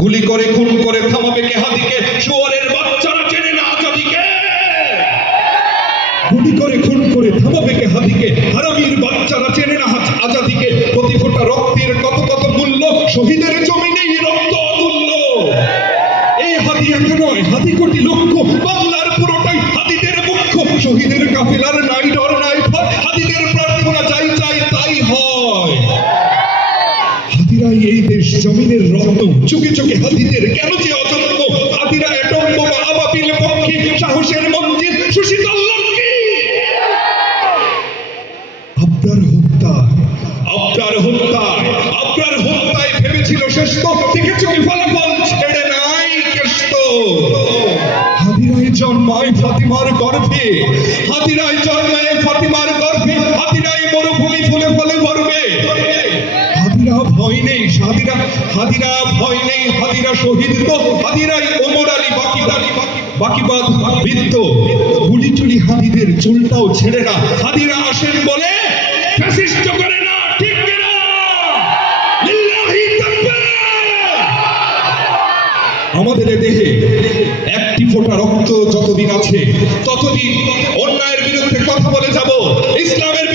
গুলি করে খুন করে থামাবে কে হাদিকে? শুয়োরের বাচ্চারা চেনে না আজাদিকে। গুলি করে খুন করে থামাবে কে হাদিকে? হারামির বাচ্চারা চেনে না আজাদিকে। প্রতি ফোঁটা রক্তের কত কত মূল্য, শহীদের জমিনেই রক্ত অতুল্য। এই হাদি একা নয়, হাদি কোটি লক্ষ, বাংলার পুরোটাই হাদিদের মুখ্য। শহীদের কাফেলার নাই ডর নাই ভয়, হাদিদের প্রার্থনা যাই চাই তাই হয়। হাদিরাই এই দেশ জমিনের রত্ন, চোখে চোখে হাদিদের কেন যে অযত্ন। হাদিরা অ্যাটম বোমা আবাবিল পক্ষী, সাহসের মঞ্জিল সুশীতল লক্ষ্মী। আপনার হত্যায় ভেবেছিল শ্রেষ্ঠ, দেখেছ কি ফলাফল, ছেড়ে নাই কেষ্ট। হাদিরাই জন্মায় ফাতিমার গর্ভে, হাদিরাই জন্মায় ফাতিমার গর্ভে, হাদিরাই মরুভূমি ফুলে ফলে ভরবে। হাদিরা ভয় নেই, হাদিরা ভয় নেই, হাদিরা শহীদ তো, হাদিরাই ওমর আলী বাকিবাদ বৃত্ত। গুলি টুলি হাদিদের চুলটাও ছেড়ে না, হাদিরা আসেন বলে ফ্যাসিস্ট করে না, ঠিক কিনা? লিল্লাহি তাকবীর। আমাদের দেহে একটি ফোঁটা রক্ত যতদিন আছে ততদিন অন্যায়ের বিরুদ্ধে কথা বলে যাব, ইসলামের